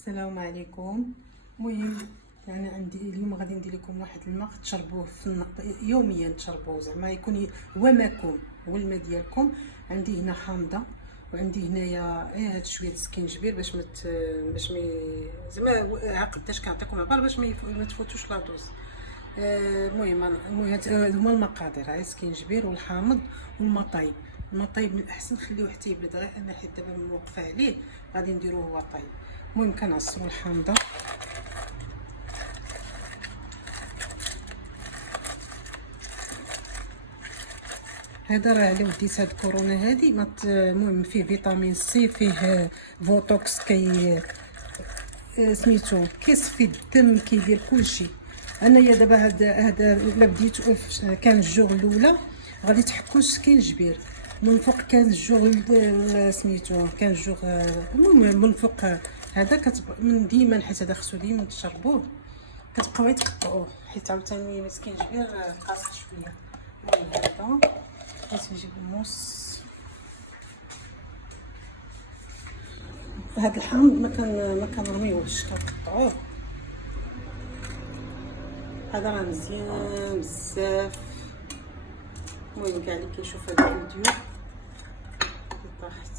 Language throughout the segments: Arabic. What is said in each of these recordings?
السلام عليكم. المهم يعني عندي اليوم غادي ندير لكم واحد الماء تشربوه يوميا، تشربوه زعما يكون هو ماكم، هو الماء ديالكم. عندي هنا حامضه، وعندي هنايا هاد شويه السكينجبير باش باش ما زعما قداش كنعطيكم العبار باش ما تفوتوش لا دوز. المهم هما المقادير: هاي السكينجبير والحامض والماء طايب. الماء طايب من الاحسن خليوه حتى يبرد، غير انا حيت دابا موقفه عليه غادي نديروه هو طايب. المهم كنعصروا الحامضه، هذا راه على وديت هاد كورونا هادي المهم فيه فيتامين سي، فيه فوتوكس، سميتو كيصفي الدم، كيدير كلشي. انايا دابا هذا الا بديت كان الجوغ الاولى غادي تحكوا السكينجبير من فوق، كان الجوغ سميتو كان الجوغ المهم من فوق هذا من ديما، حيت هذا خصو ديما تشربوه، كتبقاو غير تقطعوه حيت عاوتاني السكينجبير قاصح شويه. المهم هذا بغيت نجيب الموس. هاد الحامض ما كنرميوهش، كنقطعوه. هذا راه مزيان بزاف. المهم كاع اللي كيشوف هذا الفيديو طاحت.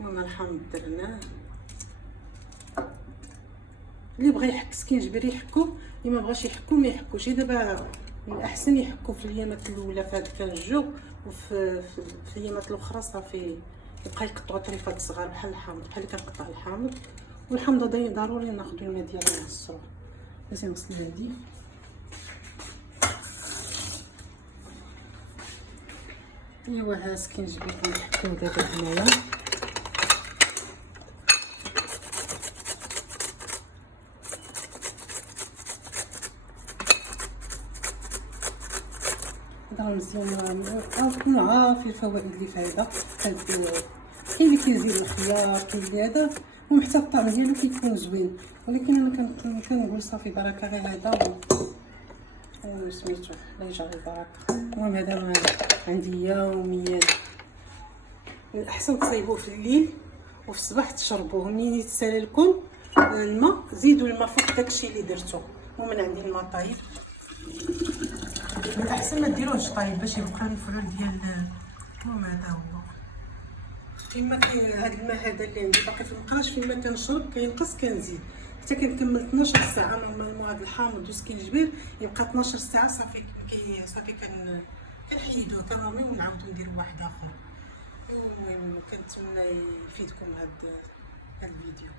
المهم الحامض درناه، اللي بغى يحك سكينجبير يحكو، اللي ما بغاش يحكو ما يحكوش. دابا من الاحسن يحكو في الايامات الاولى في هذا كان الجوع، وفي الايامات الاخرى صافي يبقى يقطعوا طريفات صغار بحال الحامض، بحال اللي كنقطع الحامض. والحامضه ضروري ناخذ الماء ديالها نعصروه. لازم نغسل هادي. ايوا ها سكينجبير كنحكوه دابا هنايا. هذا مزيان، عارف الفوائد اللي في هذا. كاين اللي كيزيد الخيار، كاين اللي هذا، وحتى الطعم ديالو كيكون زوين، ولكن انا كنقول صافي بركه غير هذا سميتو الله يجعل البركه. المهم هذا عندي يوميا. الاحسن تصايبوه في الليل وفي الصباح تشربوه. منين يتسالى لكم الماء زيدوا الماء فوق داكشي اللي درتو. ومن عندي الماء طايب، من الاحسن ما ديروهش طايب باش يبقى المفعول ديال. المهم هذا هو. كيما هذا الماء هذا اللي عندي باقي في المقراش، فيما كنشرب كينقص كنزيد حتى كنكمل 12 ساعه. نورمالمون هذا الحامض والسكينجبير يبقى 12 ساعه صافي. صافي كنحيدوه، كنرميوه ونعاودو نديرو واحد اخر. المهم كنتمنى يفيدكم هذا الفيديو.